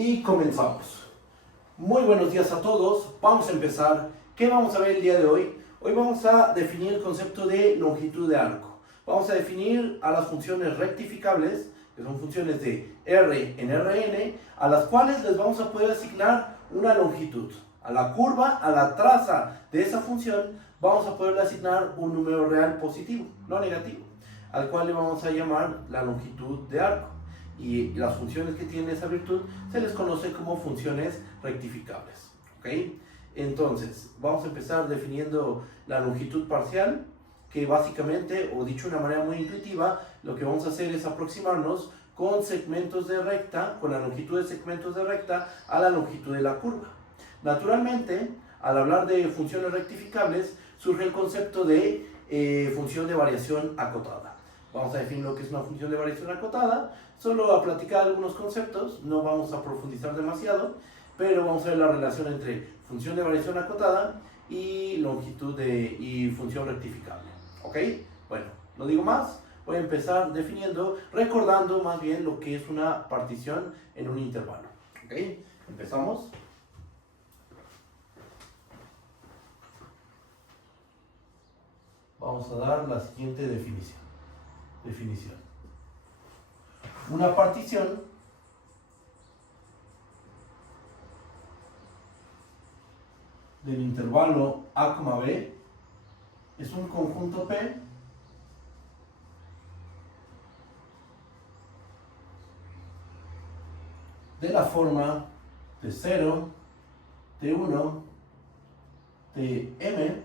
Y comenzamos. Muy buenos días a todos. Vamos a empezar. ¿Qué vamos a ver el día de hoy? Hoy vamos a definir el concepto de longitud de arco. Vamos a definir a las funciones rectificables, que son funciones de R en Rn, a las cuales les vamos a poder asignar una longitud. A la curva, a la traza de esa función, vamos a poderle asignar un número real positivo, no negativo, al cual le vamos a llamar la longitud de arco. Y las funciones que tienen esa virtud se les conoce como funciones rectificables. ¿Ok? Entonces, vamos a empezar definiendo la longitud parcial, que básicamente, o dicho de una manera muy intuitiva, lo que vamos a hacer es aproximarnos con segmentos de recta, con la longitud de segmentos de recta a la longitud de la curva. Naturalmente, al hablar de funciones rectificables, surge el concepto de función de variación acotada. Vamos a definir lo que es una función de variación acotada, solo a platicar algunos conceptos, no vamos a profundizar demasiado, pero vamos a ver la relación entre función de variación acotada y longitud y función rectificable. ¿Ok? Bueno, no digo más, voy a empezar definiendo, recordando más bien lo que es una partición en un intervalo. ¿Ok? Empezamos. Vamos a dar la siguiente definición. Una partición del intervalo A, B es un conjunto P de la forma T0, T1, Tm,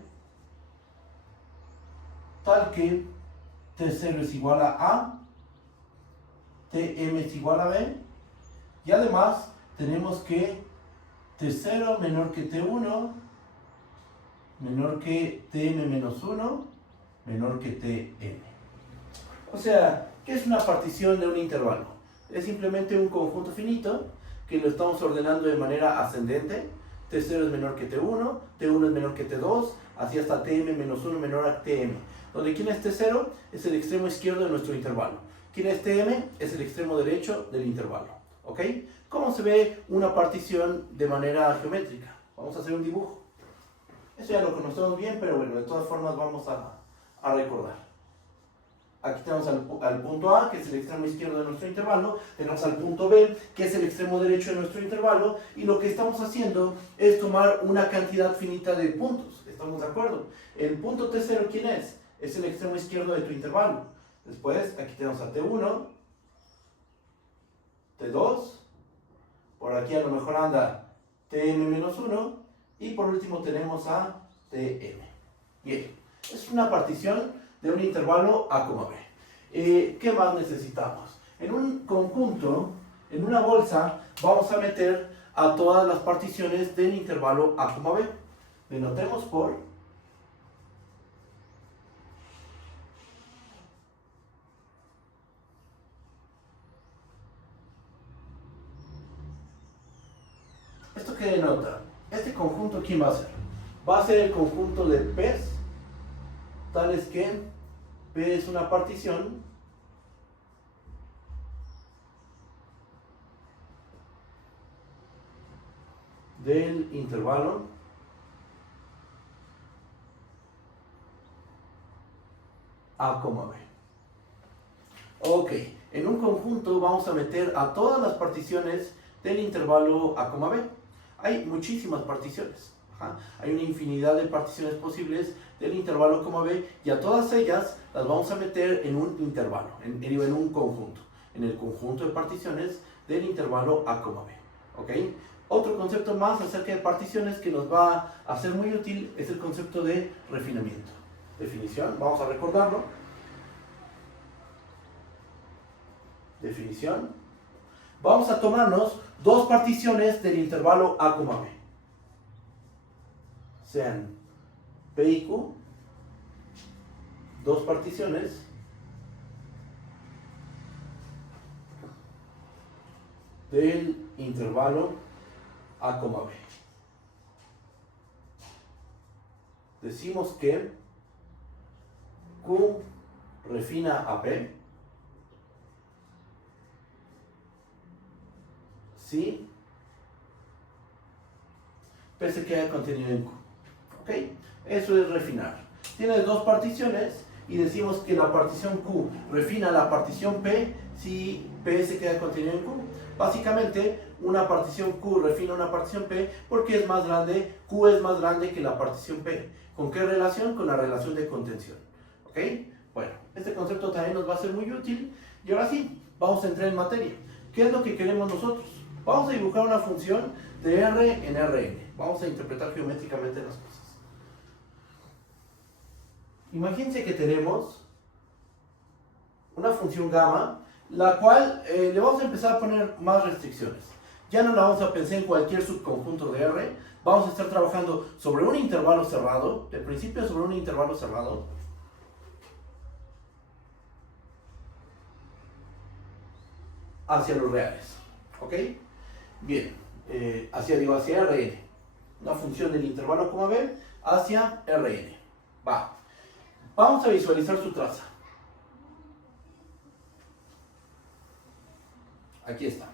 tal que T0 es igual a Tm es igual a B, y además tenemos que T0 menor que T1, menor que Tm menos 1, menor que Tm. O sea, ¿qué es una partición de un intervalo? Es simplemente un conjunto finito que lo estamos ordenando de manera ascendente. T0 es menor que T1, T1 es menor que T2, así hasta Tm menos 1 menor a Tm. Donde ¿quién es T0? Es el extremo izquierdo de nuestro intervalo. ¿Quién es Tm? Es el extremo derecho del intervalo. ¿Ok? ¿Cómo se ve una partición de manera geométrica? Vamos a hacer un dibujo. Eso ya lo conocemos bien, pero bueno, de todas formas vamos a recordar. Aquí tenemos al punto A, que es el extremo izquierdo de nuestro intervalo, tenemos al punto B, que es el extremo derecho de nuestro intervalo, y lo que estamos haciendo es tomar una cantidad finita de puntos. ¿Estamos de acuerdo? El punto T0, ¿quién es? Es el extremo izquierdo de tu intervalo. Después, aquí tenemos a T1, T2, por aquí a lo mejor anda Tm menos 1, y por último tenemos a Tm. Bien, es una partición de un intervalo A, B. ¿Qué más necesitamos? En un conjunto, en una bolsa, vamos a meter a todas las particiones del intervalo A, B. Denotemos por ¿esto qué denota? Este conjunto, ¿quién va a ser? Va a ser el conjunto de P's, tales que P es una partición del intervalo A, B. Ok, en un conjunto vamos a meter a todas las particiones del intervalo A, B. Hay muchísimas particiones. Hay una infinidad de particiones posibles del intervalo B, y a todas ellas las vamos a meter en un intervalo, en un conjunto, en el conjunto de particiones del intervalo A, B. ¿Ok? Otro concepto más acerca de particiones que nos va a ser muy útil es el concepto de refinamiento. Definición, vamos a recordarlo. Definición. Vamos a tomarnos dos particiones del intervalo A, B. Sean P y Q, dos particiones del intervalo A, B. Decimos que Q refina a P si P se queda contenido en Q. ¿Ok? Eso es refinar. Tienes dos particiones y decimos que la partición Q refina la partición P si P se queda contenido en Q. Básicamente, una partición Q refina una partición P porque es más grande, Q es más grande que la partición P. ¿Con qué relación? Con la relación de contención. ¿Ok? Bueno, este concepto también nos va a ser muy útil. Y ahora sí, vamos a entrar en materia. ¿Qué es lo que queremos nosotros? Vamos a dibujar una función de R en Rn. Vamos a interpretar geométricamente las cosas. Imagínense que tenemos una función gamma, la cual le vamos a empezar a poner más restricciones. Ya no la vamos a pensar en cualquier subconjunto de R. Vamos a estar trabajando sobre un intervalo cerrado, de principio sobre un intervalo cerrado. Hacia los reales. ¿Ok? Bien. Hacia Rn. Una función del intervalo, como ven, hacia Rn. Va. Vamos a visualizar su traza. Aquí está.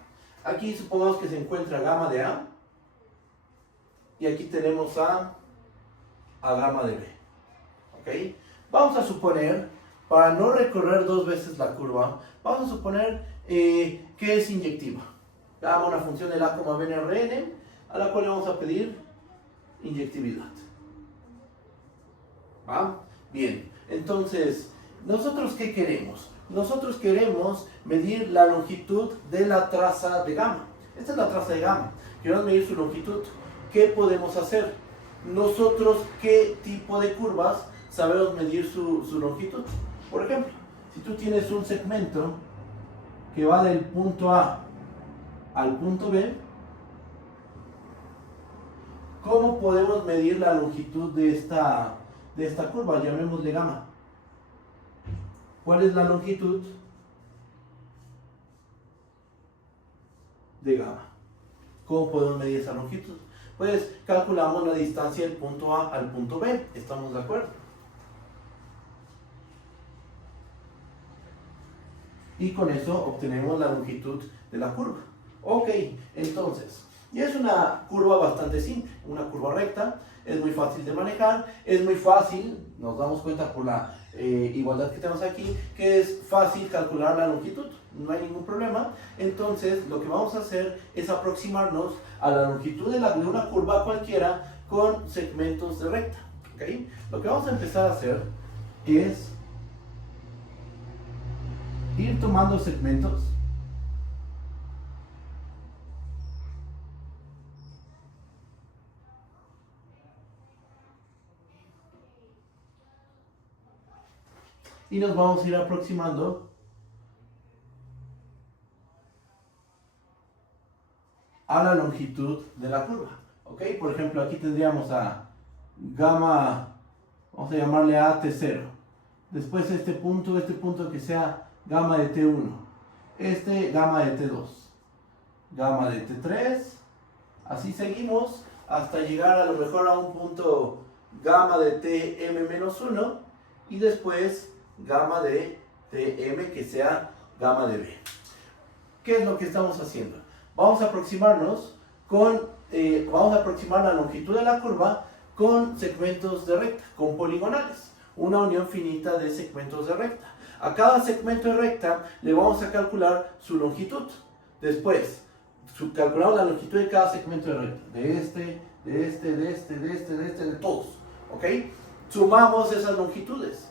Aquí supongamos que se encuentra gamma de A. Y aquí tenemos a gamma de B. ¿Ok? Vamos a suponer, para no recorrer dos veces la curva, vamos a suponer que es inyectiva. Damos una función de A, B en Rn, a la cual le vamos a pedir inyectividad. ¿Va? Bien, entonces, ¿nosotros qué queremos? Nosotros queremos medir la longitud de la traza de gamma. Esta es la traza de gamma. Queremos medir su longitud. ¿Qué podemos hacer? Nosotros, ¿qué tipo de curvas sabemos medir su longitud? Por ejemplo, si tú tienes un segmento que va del punto A al punto B, ¿cómo podemos medir la longitud de esta curva? Llamémosle gamma. ¿Cuál es la longitud de gamma? ¿Cómo podemos medir esa longitud? Pues calculamos la distancia del punto A al punto B. ¿Estamos de acuerdo? Y con eso obtenemos la longitud de la curva. Ok, entonces, ya es una curva bastante simple, una curva recta, es muy fácil de manejar, es muy fácil, nos damos cuenta por la igualdad que tenemos aquí, que es fácil calcular la longitud, no hay ningún problema. Entonces, lo que vamos a hacer es aproximarnos a la longitud de una curva cualquiera con segmentos de recta. ¿Okay? Lo que vamos a empezar a hacer es ir tomando segmentos y nos vamos a ir aproximando a la longitud de la curva. ¿Ok? Por ejemplo, aquí tendríamos a gamma, vamos a llamarle a T0. Después este punto que sea gamma de T1. Gamma de T2. Gamma de T3. Así seguimos hasta llegar a lo mejor a un punto gamma de Tm-1 y después gamma de Tm que sea gamma de B. ¿Qué es lo que estamos haciendo? Vamos a aproximarnos vamos a aproximar la longitud de la curva con segmentos de recta, con poligonales, una unión finita de segmentos de recta. A cada segmento de recta le vamos a calcular su longitud. Después, calculamos la longitud de cada segmento de recta, de todos. ¿Ok? Sumamos esas longitudes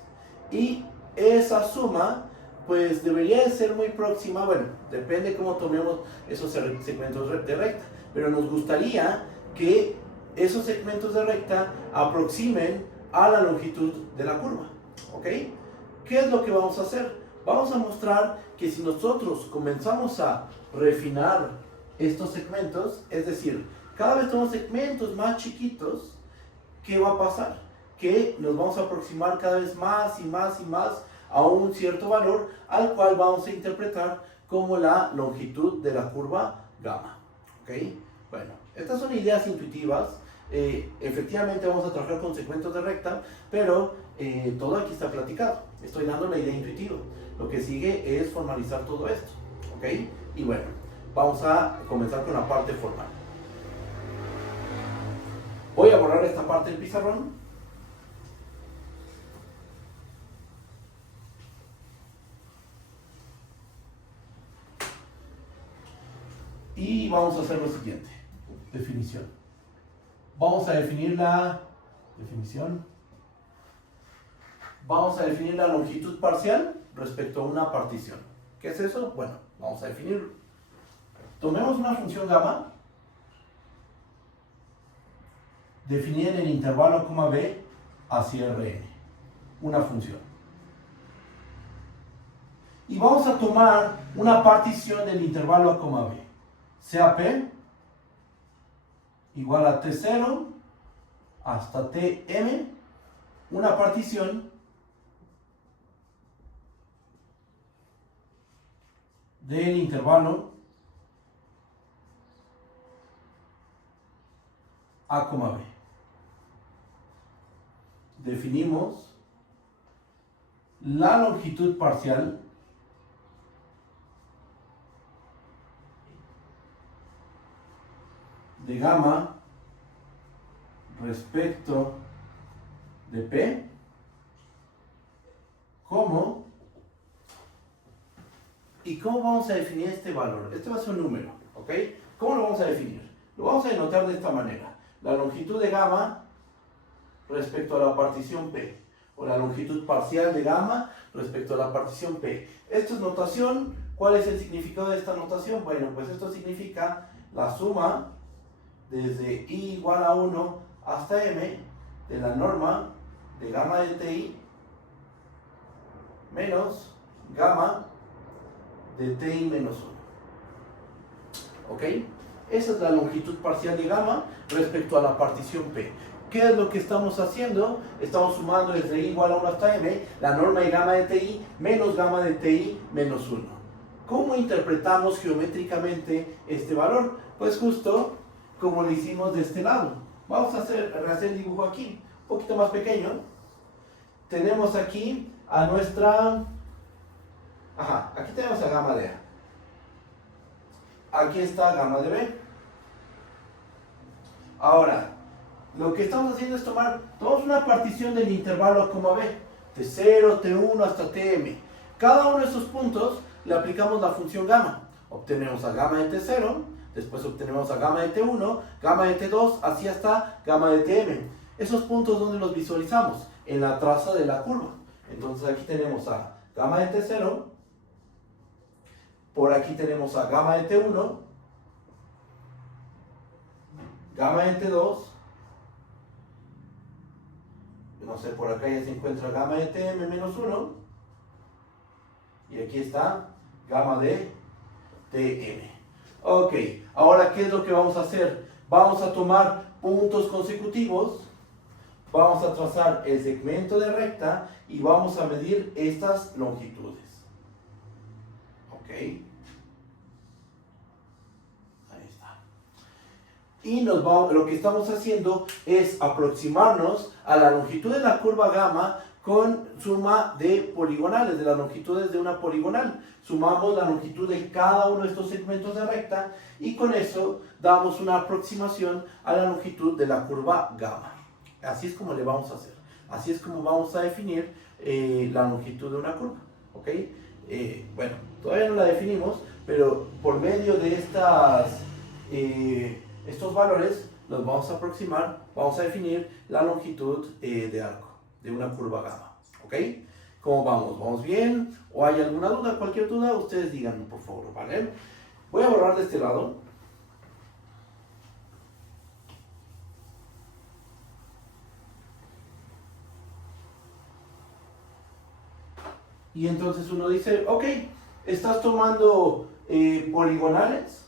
y esa suma pues debería de ser muy próxima, bueno, depende cómo tomemos esos segmentos de recta, pero nos gustaría que esos segmentos de recta aproximen a la longitud de la curva. ¿Ok? ¿Qué es lo que vamos a hacer? Vamos a mostrar que si nosotros comenzamos a refinar estos segmentos, es decir, cada vez tenemos segmentos más chiquitos, ¿qué va a pasar? Que nos vamos a aproximar cada vez más y más y más a un cierto valor al cual vamos a interpretar como la longitud de la curva gamma. ¿Ok? Bueno, estas son ideas intuitivas. Efectivamente vamos a trabajar con segmentos de recta, pero todo aquí está platicado. Estoy dando la idea intuitiva. Lo que sigue es formalizar todo esto. ¿Ok? Y bueno, vamos a comenzar con la parte formal. Voy a borrar esta parte del pizarrón. Y vamos a hacer lo siguiente. Definición. Vamos a definir la definición. Vamos a definir la longitud parcial respecto a una partición. ¿Qué es eso? Bueno, vamos a definirlo. Tomemos una función gamma definida en el intervalo b hacia Rn. Una función. Y vamos a tomar una partición del intervalo b. Sea P igual a T0 hasta Tm, una partición del intervalo A,B. Definimos la longitud parcial de gamma respecto de P como, ¿y cómo vamos a definir este valor? Este va a ser un número, ¿ok? ¿Cómo lo vamos a definir? Lo vamos a denotar de esta manera: la longitud de gamma respecto a la partición P, o la longitud parcial de gamma respecto a la partición P. Esto es notación. ¿Cuál es el significado de esta notación? Bueno, pues esto significa la suma desde i igual a 1 hasta m de la norma de gamma de ti menos gamma de ti menos 1. ¿Ok? Esa es la longitud parcial de gamma respecto a la partición P. ¿Qué es lo que estamos haciendo? Estamos sumando desde i igual a 1 hasta m la norma de gamma de ti menos gamma de ti menos 1. ¿Cómo interpretamos geométricamente este valor? Pues justo como lo hicimos de este lado. Vamos a rehacer el dibujo aquí, un poquito más pequeño. Tenemos aquí a nuestra... aquí tenemos a gamma de A. Aquí está gamma de B. Ahora, lo que estamos haciendo es tomamos una partición del intervalo A,B, T0, T1 hasta Tm. Cada uno de estos puntos le aplicamos la función gamma. Obtenemos a gamma de T0, después obtenemos a gamma de T1, gamma de T2, así hasta gamma de Tm. Esos puntos, ¿dónde los visualizamos? En la traza de la curva. Entonces aquí tenemos a gamma de T0, por aquí tenemos a gamma de T1, gamma de T2, no sé, por acá ya se encuentra gamma de Tm menos 1, y aquí está gamma de Tm. Ok, ahora ¿qué es lo que vamos a hacer? Vamos a tomar puntos consecutivos, vamos a trazar el segmento de recta y vamos a medir estas longitudes. Ok, ahí está. Y lo que estamos haciendo es aproximarnos a la longitud de la curva gamma con suma de poligonales, de las longitudes de una poligonal. Sumamos la longitud de cada uno de estos segmentos de recta y con eso damos una aproximación a la longitud de la curva gamma. Así es como le vamos a hacer. Así es como vamos a definir la longitud de una curva. ¿Ok? Bueno, todavía no la definimos, pero por medio de estos valores los vamos a aproximar, vamos a definir la longitud de arco de una curva gamma. ¿Ok? ¿Cómo vamos? ¿Vamos bien? ¿O hay alguna duda? Cualquier duda, ustedes díganme, por favor, ¿vale? Voy a borrar de este lado. Y entonces uno dice, ok, estás tomando poligonales,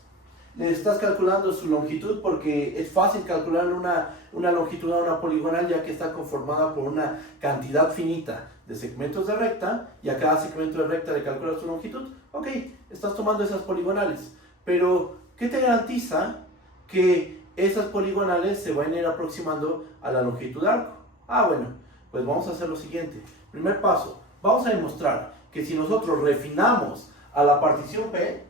le estás calculando su longitud porque es fácil calcular una longitud a una poligonal ya que está conformada por una cantidad finita de segmentos de recta y a cada segmento de recta le calculas su longitud. Ok, estás tomando esas poligonales, pero ¿qué te garantiza que esas poligonales se van a ir aproximando a la longitud de arco? Bueno, pues vamos a hacer lo siguiente. Primer paso, vamos a demostrar que si nosotros refinamos a la partición P,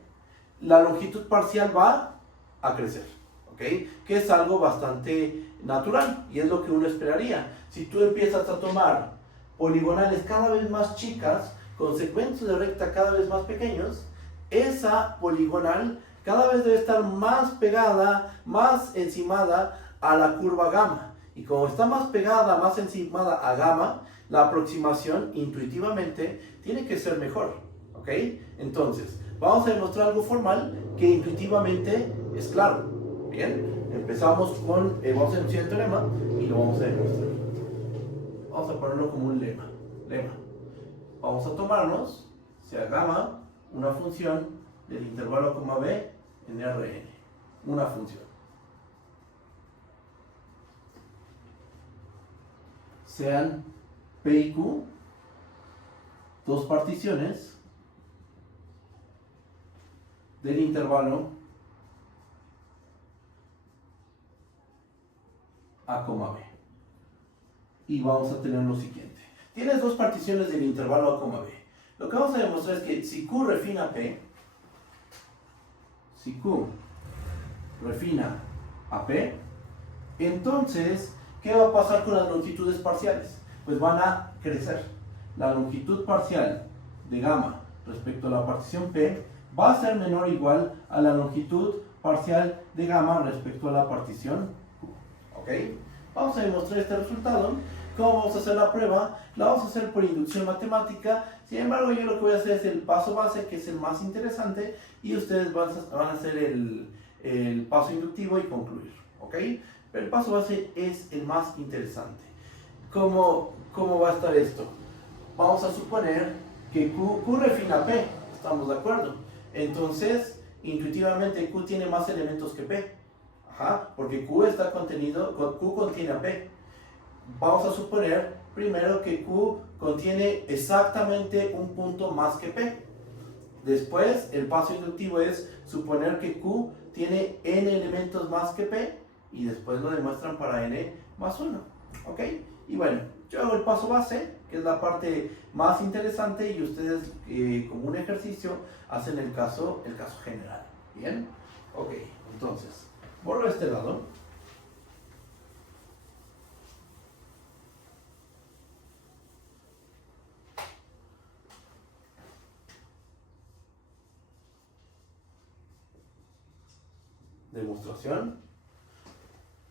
la longitud parcial va a crecer. ¿ok? Que es algo bastante natural y es lo que uno esperaría. Si tú empiezas a tomar poligonales cada vez más chicas, con segmentos de recta cada vez más pequeños, esa poligonal cada vez debe estar más pegada, más encimada a la curva gamma. Y como está más pegada, más encimada a gamma, la aproximación intuitivamente tiene que ser mejor, ¿ok? Entonces, vamos a demostrar algo formal que intuitivamente es claro. Bien, empezamos con, vamos a enunciar el teorema y lo vamos a demostrar. Vamos a ponerlo como un lema. Vamos a tomarnos, sea gamma, una función del intervalo coma b en Rn. Una función. Sean P y Q dos particiones del intervalo A, B. Y vamos a tener lo siguiente. Tienes dos particiones del intervalo A, B. Lo que vamos a demostrar es que si Q refina P, si Q refina a P, entonces, ¿qué va a pasar con las longitudes parciales? Pues van a crecer. La longitud parcial de gamma respecto a la partición P va a ser menor o igual a la longitud parcial de gamma respecto a la partición Q. ¿Ok? Vamos a demostrar este resultado. ¿Cómo vamos a hacer la prueba? La vamos a hacer por inducción matemática. Sin embargo, yo lo que voy a hacer es el paso base, que es el más interesante, y ustedes van a hacer el paso inductivo y concluir. ¿Ok? Pero el paso base es el más interesante. ¿Cómo va a estar esto? Vamos a suponer que Q refina P. ¿Estamos de acuerdo? Entonces, intuitivamente Q tiene más elementos que P. Ajá, porque Q contiene a P. Vamos a suponer primero que Q contiene exactamente un punto más que P. Después, el paso inductivo es suponer que Q tiene n elementos más que P y después lo demuestran para n más 1. ¿Ok? Y bueno, yo hago el paso base, que es la parte más interesante, y ustedes como un ejercicio hacen el caso general. ¿Bien? Ok, entonces, borro este lado. Demostración.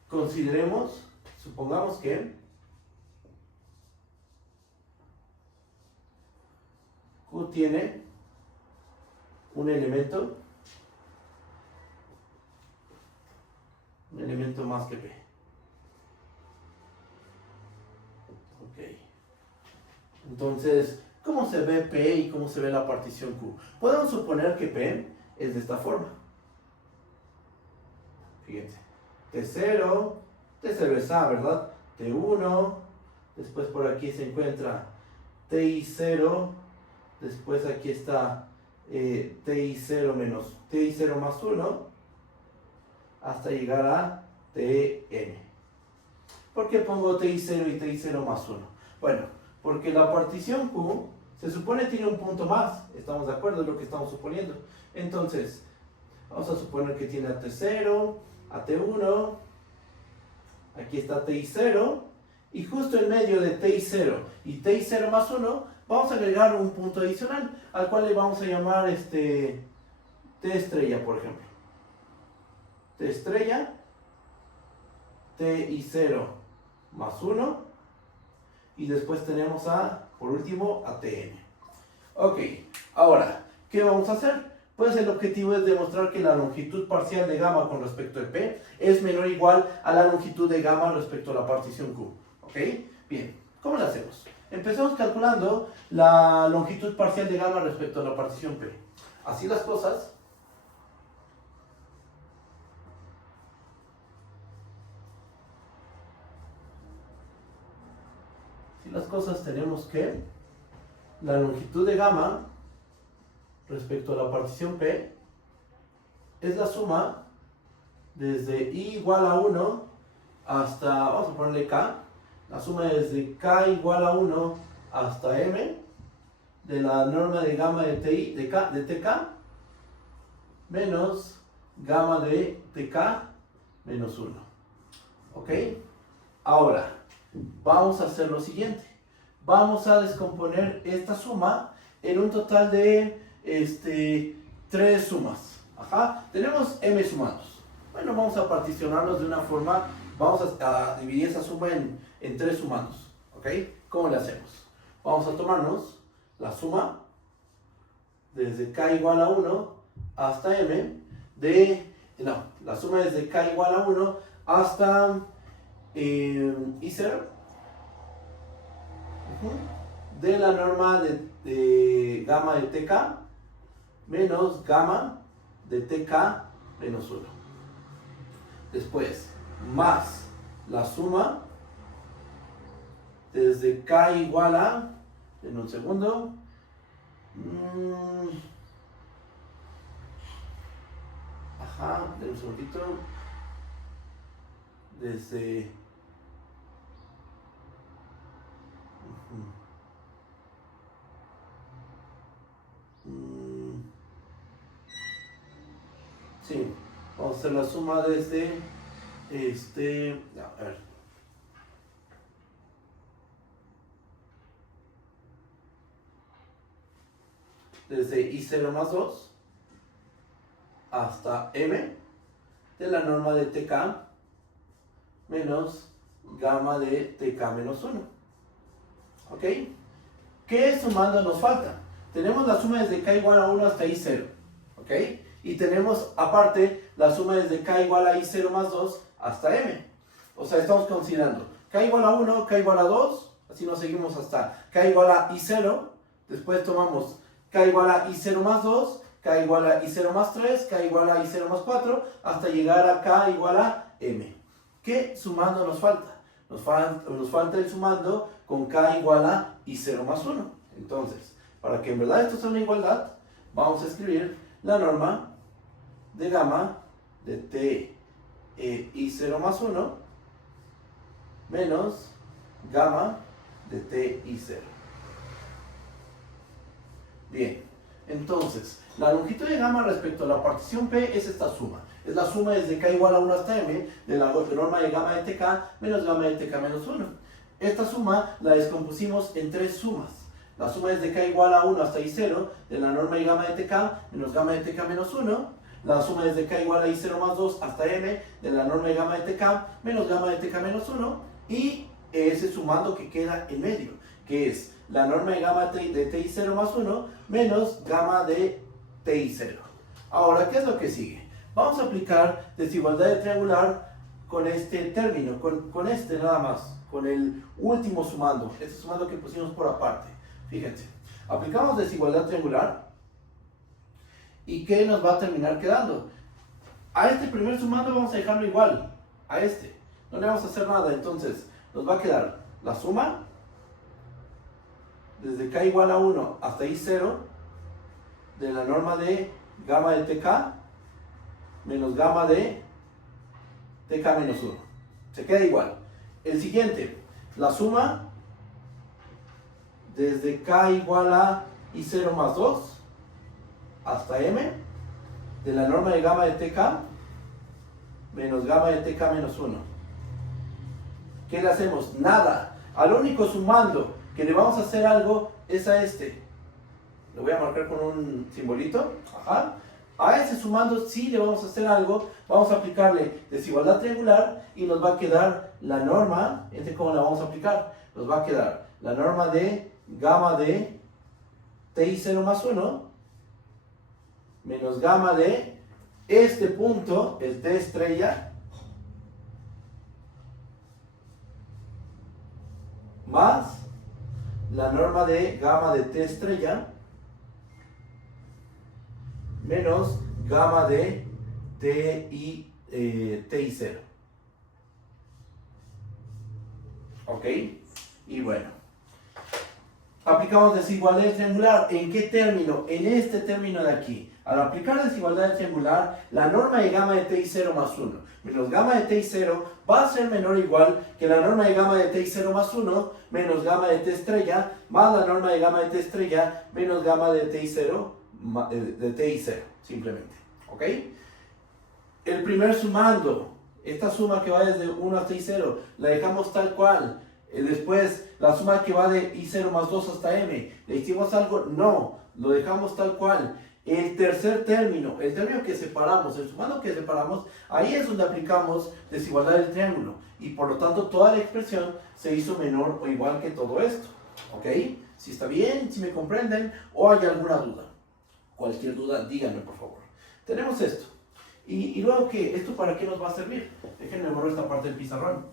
Consideremos, supongamos que Q tiene un elemento más que P. Ok. Entonces, ¿cómo se ve P y cómo se ve la partición Q? Podemos suponer que P es de esta forma. Fíjense. T0 es A, ¿verdad? T1, después por aquí se encuentra TI0, después aquí está TI0 más 1, hasta llegar a TN. ¿Por qué pongo TI0 y TI0 más 1? Bueno, porque la partición Q se supone tiene un punto más, ¿estamos de acuerdo? Es lo que estamos suponiendo. Entonces, vamos a suponer que tiene a T0, a T1, aquí está TI0, y justo en medio de TI0 y TI0 más 1, vamos a agregar un punto adicional, al cual le vamos a llamar T estrella, por ejemplo. T estrella, TI0 más 1, y después tenemos por último, a TN. Ok, ahora, ¿qué vamos a hacer? Pues el objetivo es demostrar que la longitud parcial de gamma con respecto a P es menor o igual a la longitud de gamma respecto a la partición Q. ¿Ok? Bien, ¿cómo lo hacemos? Empecemos calculando la longitud parcial de gamma respecto a la partición P. Así las cosas, tenemos que la longitud de gamma respecto a la partición P es la suma desde I igual a 1 hasta, vamos a ponerle K, la suma desde K igual a 1 hasta M de la norma de gamma de TK menos gamma de TK menos 1. ¿Ok? Ahora, vamos a hacer lo siguiente. Vamos a descomponer esta suma en un total de 3 sumas. Ajá. Tenemos m sumados. Bueno, vamos a particionarlos de una forma. Vamos a dividir esa suma en 3 sumados. ¿Ok? ¿Cómo le hacemos? Vamos a tomarnos la suma desde k igual a 1 hasta m la suma desde k igual a 1 hasta I0 de la norma de gamma de tk menos gamma de tk menos 1. Después, más la suma desde k igual a, en un segundo, de un segundito, desde sí, vamos a hacer la suma desde a ver, desde I0 más 2 hasta m de la norma de tk menos gamma de tk menos 1. ¿Ok? ¿Qué sumando nos falta? Tenemos la suma desde k igual a 1 hasta I0. ¿Ok? Y tenemos aparte la suma desde k igual a I0 más 2 hasta m. O sea, estamos considerando k igual a 1, k igual a 2, así nos seguimos hasta k igual a I0. Después tomamos k igual a I0 más 2, k igual a I0 más 3, k igual a I0 más 4, hasta llegar a k igual a m. ¿Qué sumando nos falta? Nos falta el sumando con k igual a I0 más 1. Entonces, para que en verdad esto sea una igualdad, vamos a escribir la norma de gamma de t I0 más 1 menos gamma de t I0. Bien, entonces, la longitud de gamma respecto a la partición P es esta suma. Es la suma desde k igual a 1 hasta m de la norma de gamma de tk menos gamma de tk menos 1. Esta suma la descompusimos en 3 sumas. La suma desde k igual a 1 hasta I0 de la norma de gamma de tk menos gamma de tk menos 1. La suma desde k igual a I0 más 2 hasta m de la norma de gamma de tk menos gamma de tk menos 1. Y ese sumando que queda en medio, que es la norma de gamma de ti0 más 1 menos gamma de ti0. Ahora, ¿qué es lo que sigue? Vamos a aplicar desigualdad de triangular con este término, con este nada más, con el último sumando, este sumando que pusimos por aparte. Fíjense, aplicamos desigualdad triangular y ¿qué nos va a terminar quedando? A este primer sumando vamos a dejarlo igual, a este, no le vamos a hacer nada, entonces nos va a quedar la suma desde k igual a 1 hasta I0 de la norma de gamma de tk menos gamma de tk menos 1. Se queda igual. El siguiente, la suma desde k igual a I0 más 2 hasta m de la norma de gamma de tk menos gamma de tk menos 1. ¿Qué le hacemos? Nada. Al único sumando que le vamos a hacer algo es a este. Lo voy a marcar con un simbolito. Ajá. A ese sumando sí le vamos a hacer algo. Vamos a aplicarle desigualdad triangular y nos va a quedar la norma. ¿Cómo la vamos a aplicar? Nos va a quedar la norma de gamma de ti0 más 1 menos gamma de este punto, el t estrella, más la norma de gamma de t estrella menos gamma de ti0. ¿Ok? Y bueno, aplicamos desigualdad triangular. ¿En qué término? En este término de aquí. Al aplicar desigualdad triangular, la norma de gamma de ti0 más 1 menos gamma de ti0 va a ser menor o igual que la norma de gamma de ti0 más 1 menos gamma de t estrella más la norma de gamma de t estrella menos gamma de ti0 simplemente. ¿Ok? El primer sumando Esta suma que va desde 1 hasta I0, la dejamos tal cual. Después, la suma que va de I0 más 2 hasta M, ¿le hicimos algo? No, lo dejamos tal cual. El tercer término, el término que separamos, el sumando que separamos, ahí es donde aplicamos desigualdad del triángulo. Y por lo tanto, toda la expresión se hizo menor o igual que todo esto. ¿Ok? Si está bien, si me comprenden, o hay alguna duda. Cualquier duda, díganme por favor. Tenemos esto. Y luego, ¿qué? ¿Esto para qué nos va a servir? Déjenme borrar esta parte del pizarrón.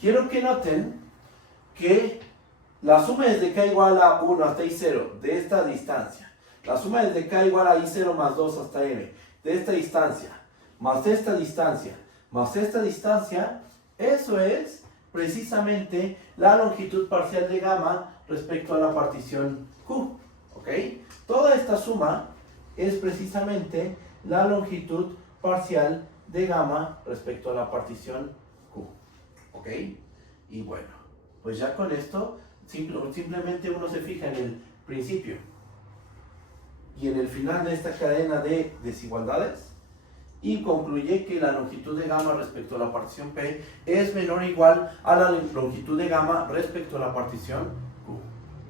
Quiero que noten que la suma desde k igual a 1 hasta I0 de esta distancia, la suma desde k igual a I0 más 2 hasta M de esta distancia, más esta distancia, más esta distancia, eso es precisamente la longitud parcial de gamma respecto a la partición Q. ¿Ok? Toda esta suma es precisamente la longitud parcial de gamma respecto a la partición Q. ¿Ok? Y bueno, pues ya con esto simplemente uno se fija en el principio y en el final de esta cadena de desigualdades y concluye que la longitud de gamma respecto a la partición P es menor o igual a la longitud de gamma respecto a la partición Q,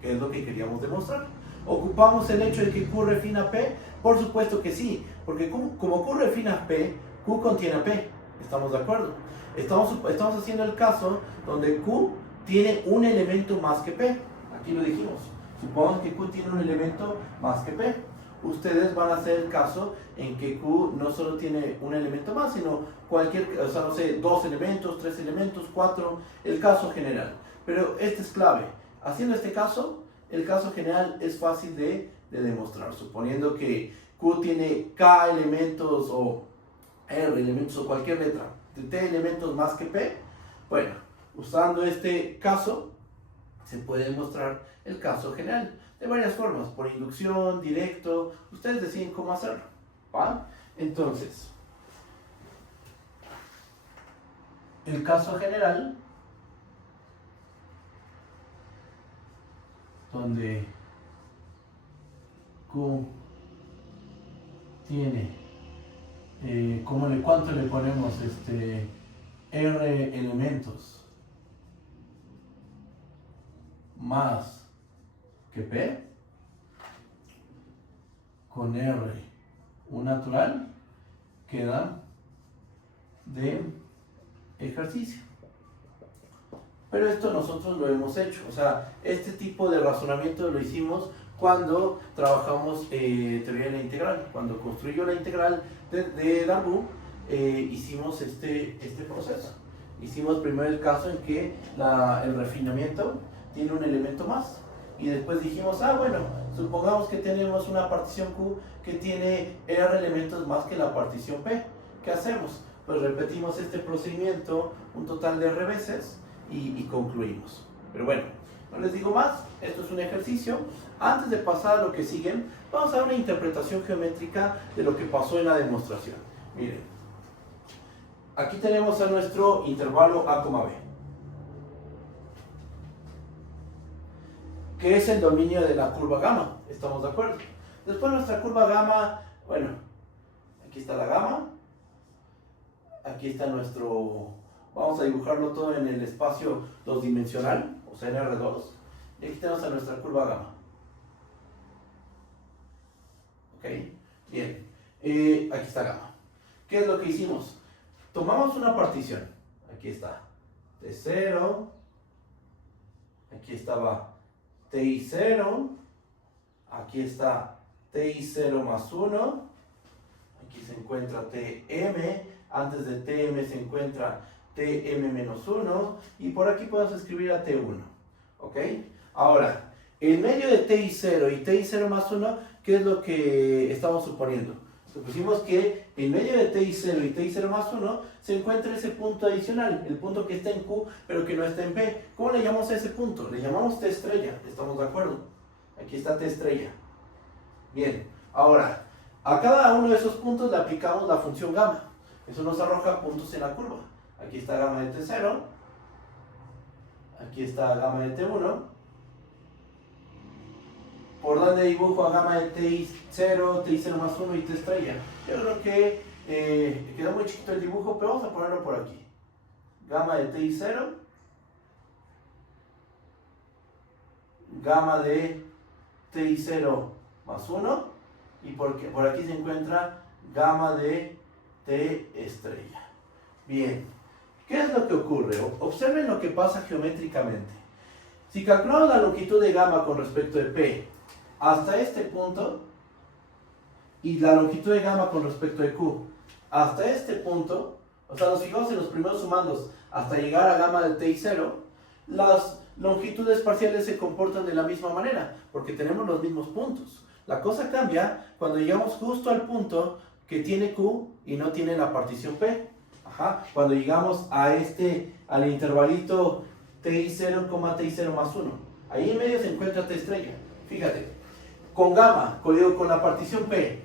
que es lo que queríamos demostrar. ¿Ocupamos el hecho de que Q refina P? Por supuesto que sí, porque como Q refina P, Q contiene P. ¿Estamos de acuerdo? Estamos haciendo el caso donde Q tiene un elemento más que P. Aquí lo dijimos. Supongamos que Q tiene un elemento más que P. Ustedes van a hacer el caso en que Q no solo tiene un elemento más, sino o sea, no sé, 2 elementos, 3 elementos, 4, el caso general. Pero este es clave. Haciendo este caso, el caso general es fácil de demostrar. Suponiendo que Q tiene K elementos o R elementos o cualquier letra de T elementos más que P, bueno, usando este caso se puede demostrar el caso general de varias formas, por inducción, directo, ustedes deciden cómo hacerlo, ¿va? Entonces, el caso general, donde Q tiene, ¿cuánto le ponemos? R elementos más que P, con R un natural, queda de ejercicio. Pero esto nosotros lo hemos hecho, o sea, este tipo de razonamiento lo hicimos cuando trabajamos teoría de la integral. Cuando construyó la integral de Darboux, hicimos este proceso. Hicimos primero el caso en que el refinamiento tiene un elemento más. Y después dijimos, bueno, supongamos que tenemos una partición Q que tiene R elementos más que la partición P. ¿Qué hacemos? Pues repetimos este procedimiento un total de R veces y concluimos. Pero bueno, no les digo más, esto es un ejercicio. Antes de pasar a lo que siguen, vamos a dar una interpretación geométrica de lo que pasó en la demostración. Miren, aquí tenemos a nuestro intervalo A, B, que es el dominio de la curva gamma, ¿estamos de acuerdo? Después nuestra curva gamma, bueno, aquí está la gamma, aquí está vamos a dibujarlo todo en el espacio 2-dimensional, o sea en R2, y aquí tenemos a nuestra curva gamma. ¿Ok? Bien, aquí está gamma. ¿Qué es lo que hicimos? Tomamos una partición, aquí está, T0, aquí estaba TI0, aquí está TI0 más 1, aquí se encuentra TM, antes de TM se encuentra TM menos 1, y por aquí podemos escribir a T1, ¿ok? Ahora, en medio de TI0 y TI0 más 1, ¿qué es lo que estamos suponiendo? Supusimos que en medio de TI0 y TI0 más 1 se encuentra ese punto adicional, el punto que está en Q pero que no está en P. ¿Cómo le llamamos a ese punto? Le llamamos T estrella, ¿estamos de acuerdo? Aquí está T estrella. Bien, ahora, a cada uno de esos puntos le aplicamos la función gamma. Eso nos arroja puntos en la curva. Aquí está gamma de T0, Aquí está gamma de T1. ¿Por dónde dibujo a gamma de T0, T0 más 1 y T estrella? Yo creo que quedó muy chiquito el dibujo, pero vamos a ponerlo por aquí. Gamma de T0, gamma de T0 más 1, y por aquí se encuentra gamma de T estrella. Bien, ¿qué es lo que ocurre? Observen lo que pasa geométricamente. Si calculamos la longitud de gamma con respecto de P hasta este punto, y la longitud de gamma con respecto de Q hasta este punto, o sea, nos fijamos en los primeros sumandos hasta llegar a gamma de T0, las longitudes parciales se comportan de la misma manera, porque tenemos los mismos puntos. La cosa cambia cuando llegamos justo al punto que tiene Q y no tiene la partición P. Cuando llegamos al intervalito T0, T0 más 1. Ahí en medio se encuentra T estrella. Fíjate, con gamma, con la partición P,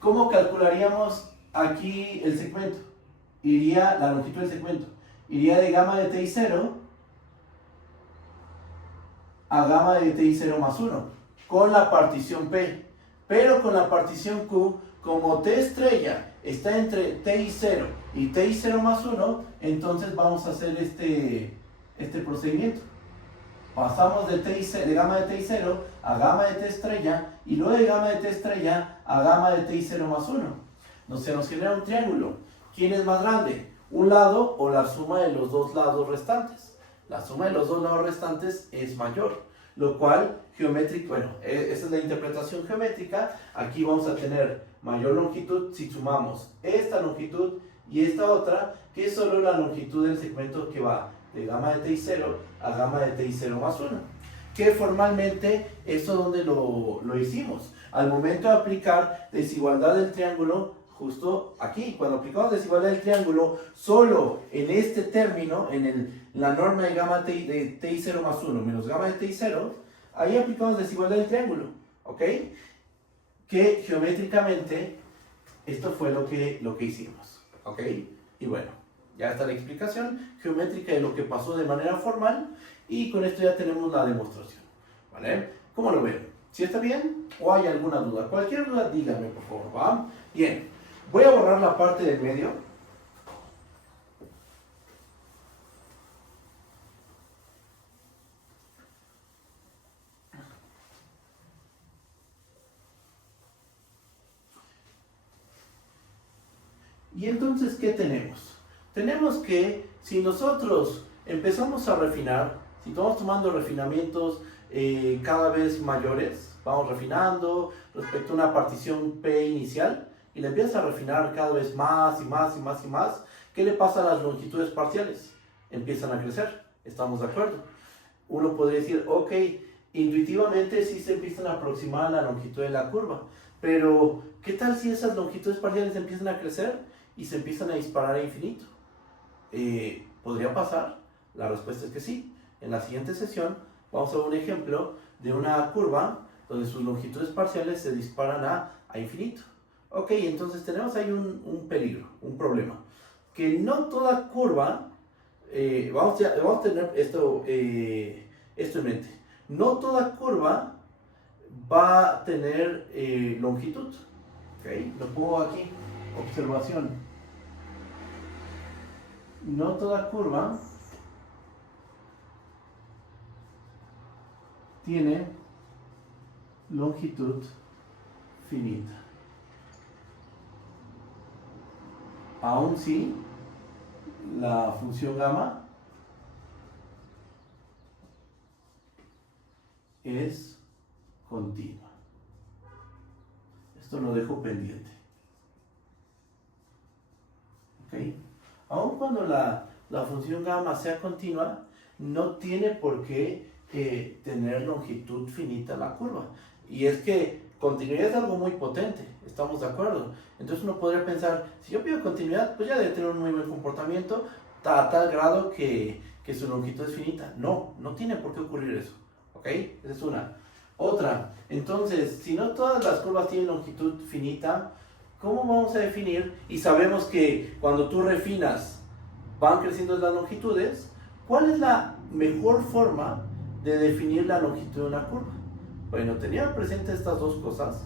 ¿cómo calcularíamos aquí el segmento? La longitud del segmento. Iría de gamma de T0 a gamma de T0 más 1, con la partición P. Pero con la partición Q, como T estrella está entre T0 y T0 más 1, entonces vamos a hacer este procedimiento. Pasamos de gamma de T0 a gamma de T estrella, y luego de gamma de T estrella a gamma de T0 más 1. Se nos genera un triángulo. ¿Quién es más grande? ¿Un lado o la suma de los dos lados restantes? La suma de los dos lados restantes es mayor, lo cual geométrico, esa es la interpretación geométrica. Aquí vamos a tener mayor longitud si sumamos esta longitud y esta otra, que es solo la longitud del segmento que va de gamma de T0 a gamma de T0 más 1. Que formalmente eso donde lo hicimos, al momento de aplicar desigualdad del triángulo, justo aquí, cuando aplicamos desigualdad del triángulo solo en este término, la norma de gamma de T0 más 1 menos gamma de T0, ahí aplicamos desigualdad del triángulo, ¿ok? Que geométricamente esto fue lo que hicimos, ¿ok? Y bueno, ya está la explicación geométrica de lo que pasó de manera formal, y con esto ya tenemos la demostración, ¿vale? ¿Cómo lo ven? ¿Sí está bien? ¿O hay alguna duda? Cualquier duda díganme, por favor, ¿va? Bien, voy a borrar la parte del medio. Y entonces, ¿qué tenemos? Tenemos que, si nosotros empezamos a refinar, si vamos tomando refinamientos cada vez mayores, vamos refinando respecto a una partición P inicial, y le empiezas a refinar cada vez más y más y más y más, ¿qué le pasa a las longitudes parciales? Empiezan a crecer, ¿estamos de acuerdo? Uno podría decir, ok, intuitivamente sí se empiezan a aproximar a la longitud de la curva, pero ¿qué tal si esas longitudes parciales empiezan a crecer y se empiezan a disparar a infinito? ¿Podría pasar? La respuesta es que sí. En la siguiente sesión vamos a ver un ejemplo de una curva donde sus longitudes parciales se disparan a infinito. Ok, entonces tenemos ahí un peligro, un problema. Que no toda curva, vamos a tener esto en mente. No toda curva va a tener longitud. Okay, lo pongo aquí, observación. No toda curva tiene longitud finita. Aun si la función gamma es continua. Esto lo dejo pendiente. ¿Ok? Aun cuando la función gamma sea continua, no tiene por qué tener longitud finita la curva. Y es que continuidad es algo muy potente, ¿estamos de acuerdo? Entonces uno podría pensar, si yo pido continuidad, pues ya debe tener un muy buen comportamiento a tal grado que su longitud es finita. No, no tiene por qué ocurrir eso, ¿ok? Esa es una. Otra, entonces, si no todas las curvas tienen longitud finita, ¿cómo vamos a definir? Y sabemos que cuando tú refinas van creciendo las longitudes, ¿Cuál es la mejor forma de definir la longitud de una curva? Bueno, teniendo presente estas dos cosas,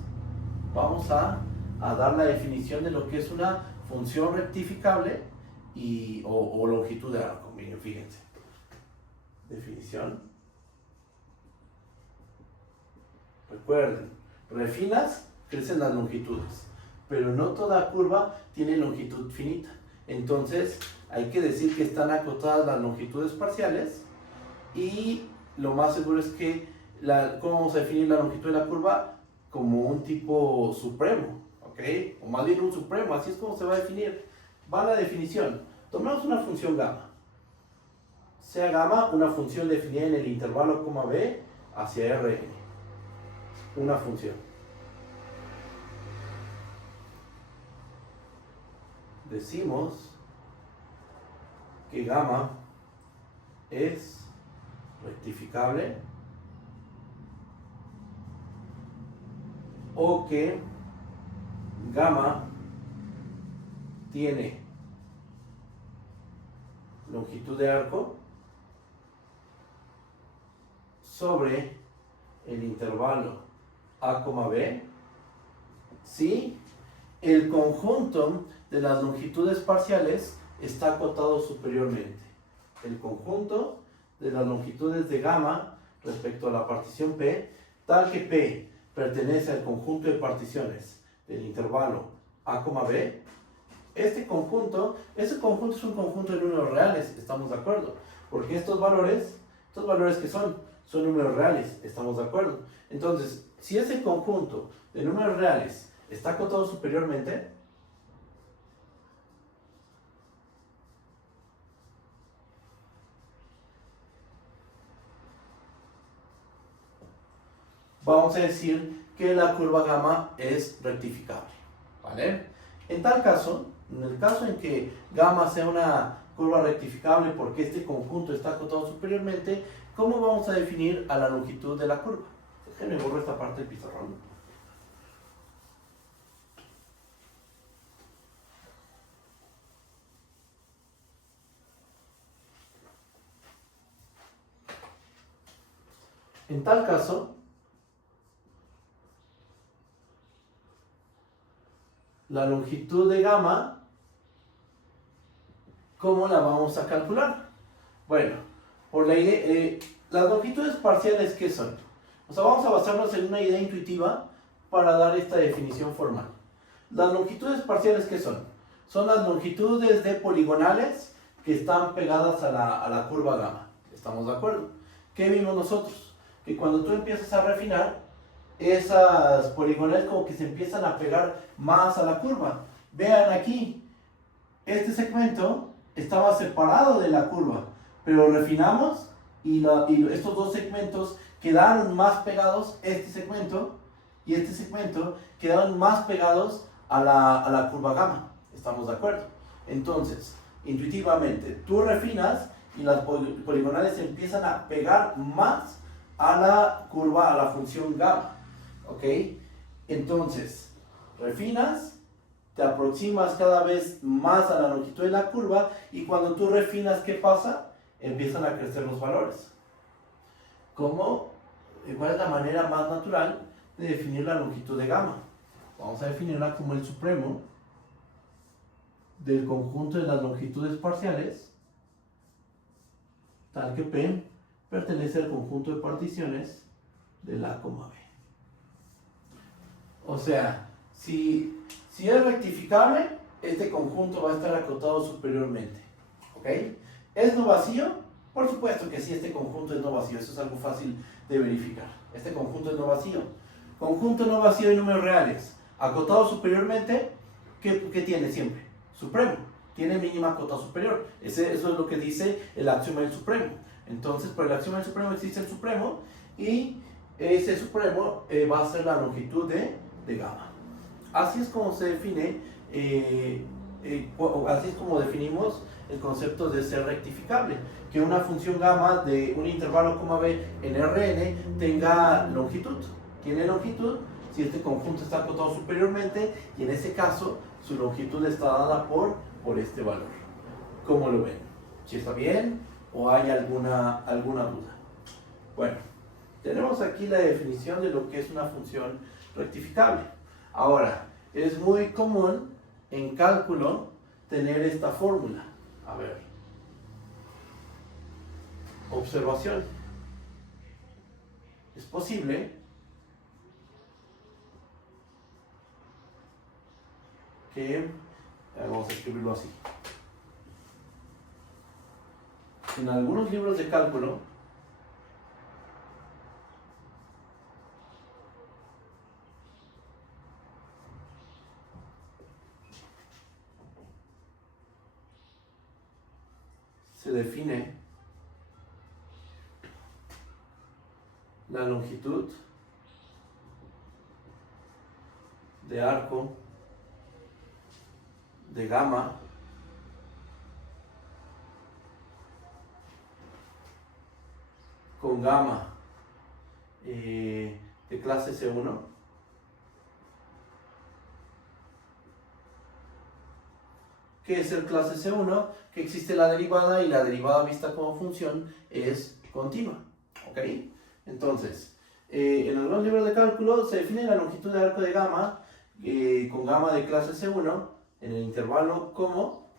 vamos a dar la definición de lo que es una función rectificable o longitud de arco. Miren, fíjense. Definición. Recuerden, refinas, crecen las longitudes, pero no toda curva tiene longitud finita. Entonces, hay que decir que están acotadas las longitudes parciales y lo más seguro es que, ¿cómo vamos a definir la longitud de la curva? Como un tipo supremo, ¿ok? O más bien un supremo, así es como se va a definir. Va la definición. Tomemos una función gamma. Sea gamma una función definida en el intervalo b hacia Rn. Una función. Decimos que gamma es rectificable o que gamma tiene longitud de arco sobre el intervalo a, b si el conjunto de las longitudes parciales está acotado superiormente. El conjunto de las longitudes de gamma respecto a la partición P, tal que P pertenece al conjunto de particiones del intervalo a, b, ese conjunto es un conjunto de números reales, estamos de acuerdo, porque estos valores que son números reales, estamos de acuerdo. Entonces, si ese conjunto de números reales está acotado superiormente, vamos a decir que la curva gamma es rectificable, ¿vale? En tal caso, en el caso en que gamma sea una curva rectificable porque este conjunto está acotado superiormente, ¿cómo vamos a definir a la longitud de la curva? Déjenme borrar esta parte del pizarrón. En tal caso, la longitud de gamma, ¿cómo la vamos a calcular? Bueno, por la idea, las longitudes parciales, ¿qué son? O sea, vamos a basarnos en una idea intuitiva para dar esta definición formal. Las longitudes parciales, ¿qué son? Son las longitudes de poligonales que están pegadas a la curva gamma. ¿Estamos de acuerdo? ¿Qué vimos nosotros? Que cuando tú empiezas a refinar, esas poligonales como que se empiezan a pegar más a la curva. Vean aquí, este segmento estaba separado de la curva, pero refinamos y estos dos segmentos quedaron más pegados, este segmento y este segmento quedaron más pegados a la curva gamma. ¿Estamos de acuerdo? Entonces, intuitivamente, tú refinas y las poligonales se empiezan a pegar más a la curva, a la función gamma. ¿Ok? Entonces, refinas, te aproximas cada vez más a la longitud de la curva y cuando tú refinas, ¿qué pasa? Empiezan a crecer los valores. ¿Cómo? ¿Cuál es la manera más natural de definir la longitud de gamma? Vamos a definirla como el supremo del conjunto de las longitudes parciales, tal que P pertenece al conjunto de particiones de la B. O sea, si es rectificable, este conjunto va a estar acotado superiormente. ¿Ok? ¿Es no vacío? Por supuesto que sí, este conjunto es no vacío. Eso es algo fácil de verificar. Este conjunto es no vacío. Conjunto no vacío de números reales. Acotado superiormente, ¿qué tiene siempre? Supremo. Tiene mínima cota superior. Eso es lo que dice el axioma del supremo. Entonces, por el axioma del supremo existe el supremo y ese supremo va a ser la longitud de gamma. Así es como se define, así es como definimos el concepto de ser rectificable, que una función gamma de un intervalo b en Rn tenga longitud. Tiene longitud si este conjunto está acotado superiormente y en ese caso su longitud está dada por este valor. ¿Cómo lo ven? ¿Sí está bien? o hay alguna duda. Bueno, tenemos aquí la definición de lo que es una función rectificable. Ahora, es muy común en cálculo tener esta fórmula. A ver, observación. Es posible que, vamos a escribirlo así, en algunos libros de cálculo se define la longitud de arco de gamma con gamma de clase C1 que es el clase C1, que existe la derivada y la derivada vista como función es continua. ¿Ok? Entonces, en algunos libros de cálculo se define la longitud de arco de gamma con gamma de clase C1 en el intervalo como,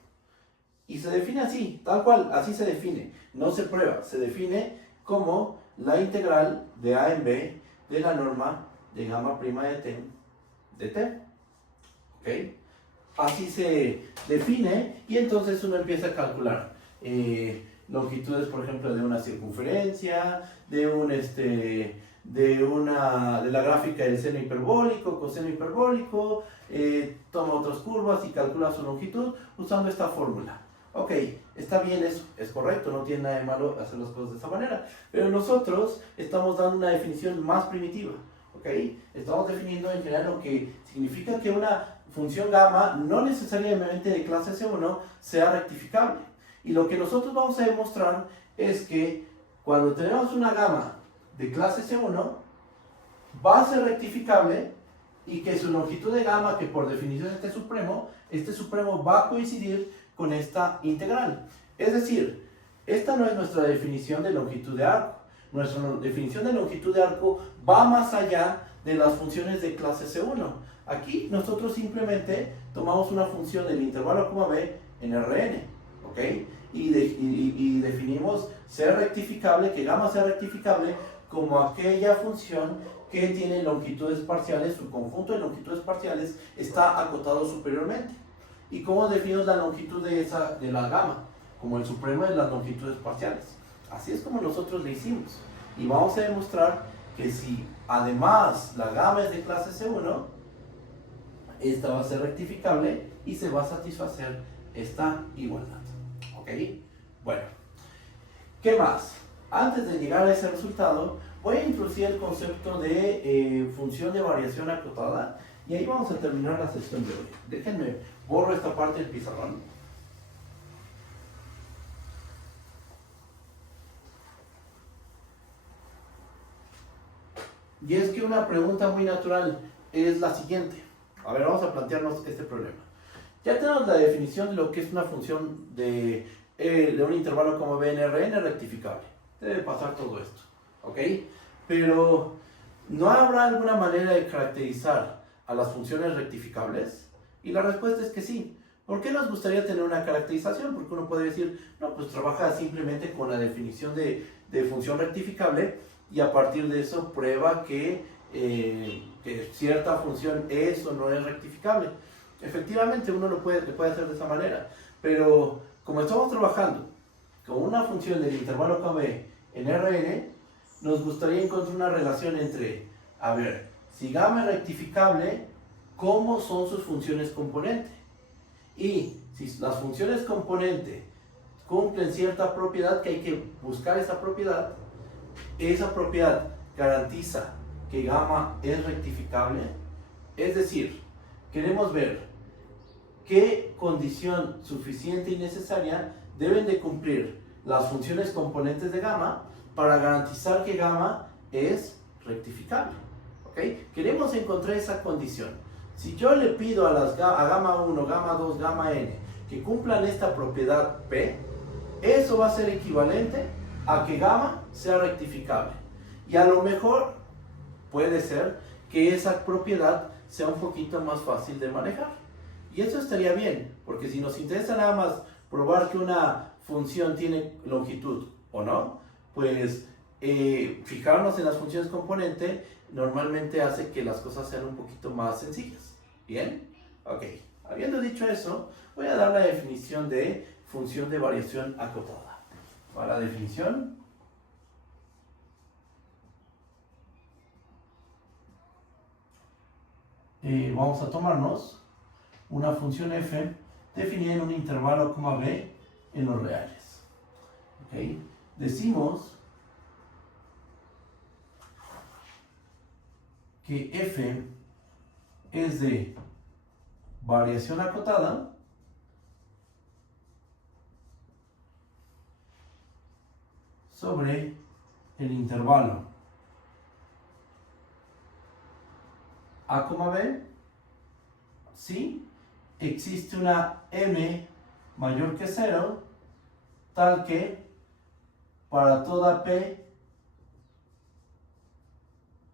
y se define así, tal cual, así se define, no se prueba, se define como la integral de a en b de la norma de gamma prima de t. ¿Ok? Así se define y entonces uno empieza a calcular longitudes, por ejemplo, de una circunferencia, de la gráfica del seno hiperbólico, coseno hiperbólico, toma otras curvas y calcula su longitud usando esta fórmula. Ok, está bien eso, es correcto, no tiene nada de malo hacer las cosas de esa manera, pero nosotros estamos dando una definición más primitiva. ¿Ok? Estamos definiendo en general lo que significa que una función gamma no necesariamente de clase C1 sea rectificable. Y lo que nosotros vamos a demostrar es que cuando tenemos una gamma de clase C1 va a ser rectificable y que su longitud de gamma, que por definición es este supremo va a coincidir con esta integral. Es decir, esta no es nuestra definición de longitud de arco. Nuestra definición de longitud de arco va más allá de las funciones de clase C1. Aquí nosotros simplemente tomamos una función del intervalo b en Rn, ¿ok? Y definimos ser rectificable, que gamma sea rectificable como aquella función que tiene longitudes parciales, su conjunto de longitudes parciales está acotado superiormente. ¿Y cómo definimos la longitud de la gamma? Como el supremo de las longitudes parciales. Así es como nosotros le hicimos. Y vamos a demostrar que si además la gamma es de clase C1, esta va a ser rectificable y se va a satisfacer esta igualdad. ¿Ok? Bueno, ¿qué más? Antes de llegar a ese resultado, voy a introducir el concepto de función de variación acotada y ahí vamos a terminar la sesión de hoy. Déjenme, borro esta parte del pizarrón. Y es que una pregunta muy natural es la siguiente. A ver, vamos a plantearnos este problema. Ya tenemos la definición de lo que es una función de un intervalo como b en Rn rectificable. Debe pasar todo esto, ¿ok? Pero, ¿no habrá alguna manera de caracterizar a las funciones rectificables? Y la respuesta es que sí. ¿Por qué nos gustaría tener una caracterización? Porque uno puede decir, no, pues trabaja simplemente con la definición de función rectificable y a partir de eso prueba que cierta función es o no es rectificable. Efectivamente, uno lo puede hacer de esa manera, pero como estamos trabajando con una función del intervalo KB en Rn, nos gustaría encontrar una relación entre, a ver, si gamma es rectificable, ¿cómo son sus funciones componente? Y si las funciones componente cumplen cierta propiedad, que hay que buscar esa propiedad garantiza que gamma es rectificable. Es decir, queremos ver qué condición suficiente y necesaria deben de cumplir las funciones componentes de gamma para garantizar que gamma es rectificable. ¿Okay? Queremos encontrar esa condición. Si yo le pido a gamma 1, gamma 2, gamma n que cumplan esta propiedad P, eso va a ser equivalente a que gamma sea rectificable. Y a lo mejor puede ser que esa propiedad sea un poquito más fácil de manejar. Y eso estaría bien, porque si nos interesa nada más probar que una función tiene longitud o no, pues fijarnos en las funciones componente normalmente hace que las cosas sean un poquito más sencillas. ¿Bien? Ok. Habiendo dicho eso, voy a dar la definición de función de variación acotada. Para la definición, vamos a tomarnos una función f definida en un intervalo, b en los reales. ¿Okay? Decimos que f es de variación acotada sobre el intervalo a, b, si existe una m mayor que 0, tal que para toda p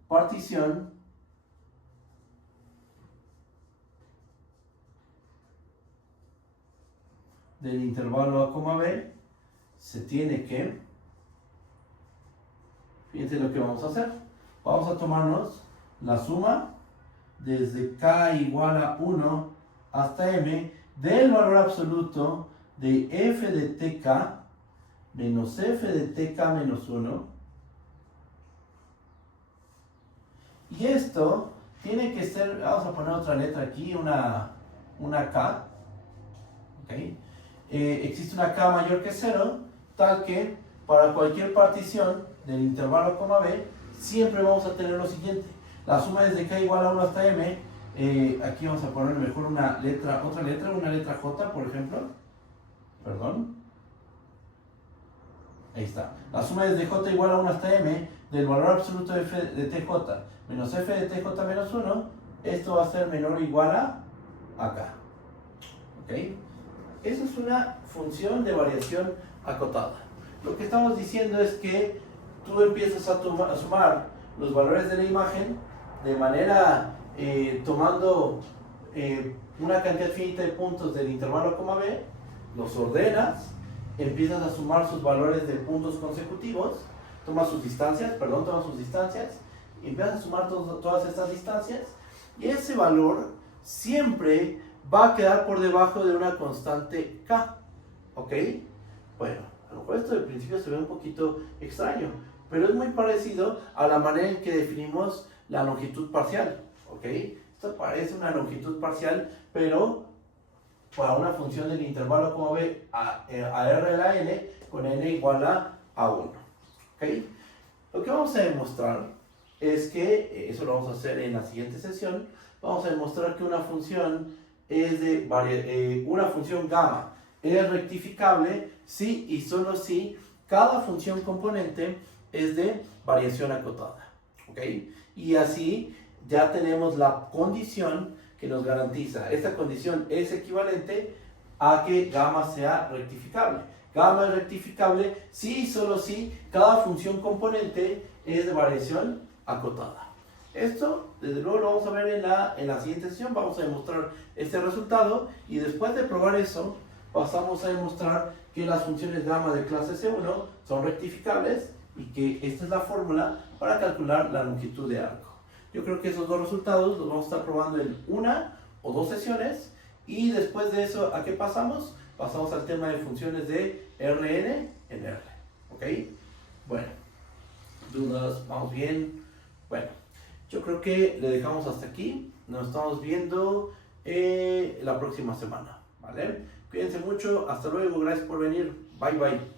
partición del intervalo a, b se tiene que, fíjense lo que vamos a hacer, vamos a tomarnos la suma desde k igual a 1 hasta m del valor absoluto de f de tk menos f de tk menos 1, y esto tiene que ser, vamos a poner otra letra aquí, una k, ¿okay? Existe una k mayor que 0, tal que para cualquier partición del intervalo b siempre vamos a tener lo siguiente: la suma desde k igual a 1 hasta m, aquí vamos a poner mejor una letra j, por ejemplo, perdón, ahí está, la suma desde j igual a 1 hasta m del valor absoluto de f de tj menos f de tj menos 1, esto va a ser menor o igual a k. ¿Ok? Eso es una función de variación acotada. Lo que estamos diciendo es que tú empiezas a sumar los valores de la imagen de manera tomando una cantidad finita de puntos del intervalo b, los ordenas, empiezas a sumar sus valores de puntos consecutivos, tomas sus distancias, y empiezas a sumar todas estas distancias, y ese valor siempre va a quedar por debajo de una constante k. ¿Ok? Bueno, a lo mejor esto de principio se ve un poquito extraño, pero es muy parecido a la manera en que definimos la longitud parcial. ¿Ok? Esto parece una longitud parcial, pero para una función del intervalo b a r de la n con n igual a 1. ¿Ok? Lo que vamos a demostrar es que, eso lo vamos a hacer en la siguiente sesión, vamos a demostrar que una función una función gamma es rectificable si y solo si cada función componente es de variación acotada. ¿Ok? Y así ya tenemos la condición que nos garantiza. Esta condición es equivalente a que gamma sea rectificable. Gamma es rectificable si y solo si cada función componente es de variación acotada. Esto, desde luego, lo vamos a ver en la siguiente sesión. Vamos a demostrar este resultado, y después de probar eso, pasamos a demostrar que las funciones gamma de clase C1 son rectificables y que esta es la fórmula para calcular la longitud de arco. Yo creo que esos dos resultados los vamos a estar probando en una o dos sesiones, y después de eso, ¿a qué pasamos? Pasamos al tema de funciones de Rn en R. ¿Ok? Bueno, ¿dudas? ¿Vamos bien? Bueno, yo creo que le dejamos hasta aquí. Nos estamos viendo la próxima semana. ¿Vale? Cuídense mucho. Hasta luego. Gracias por venir. Bye, bye.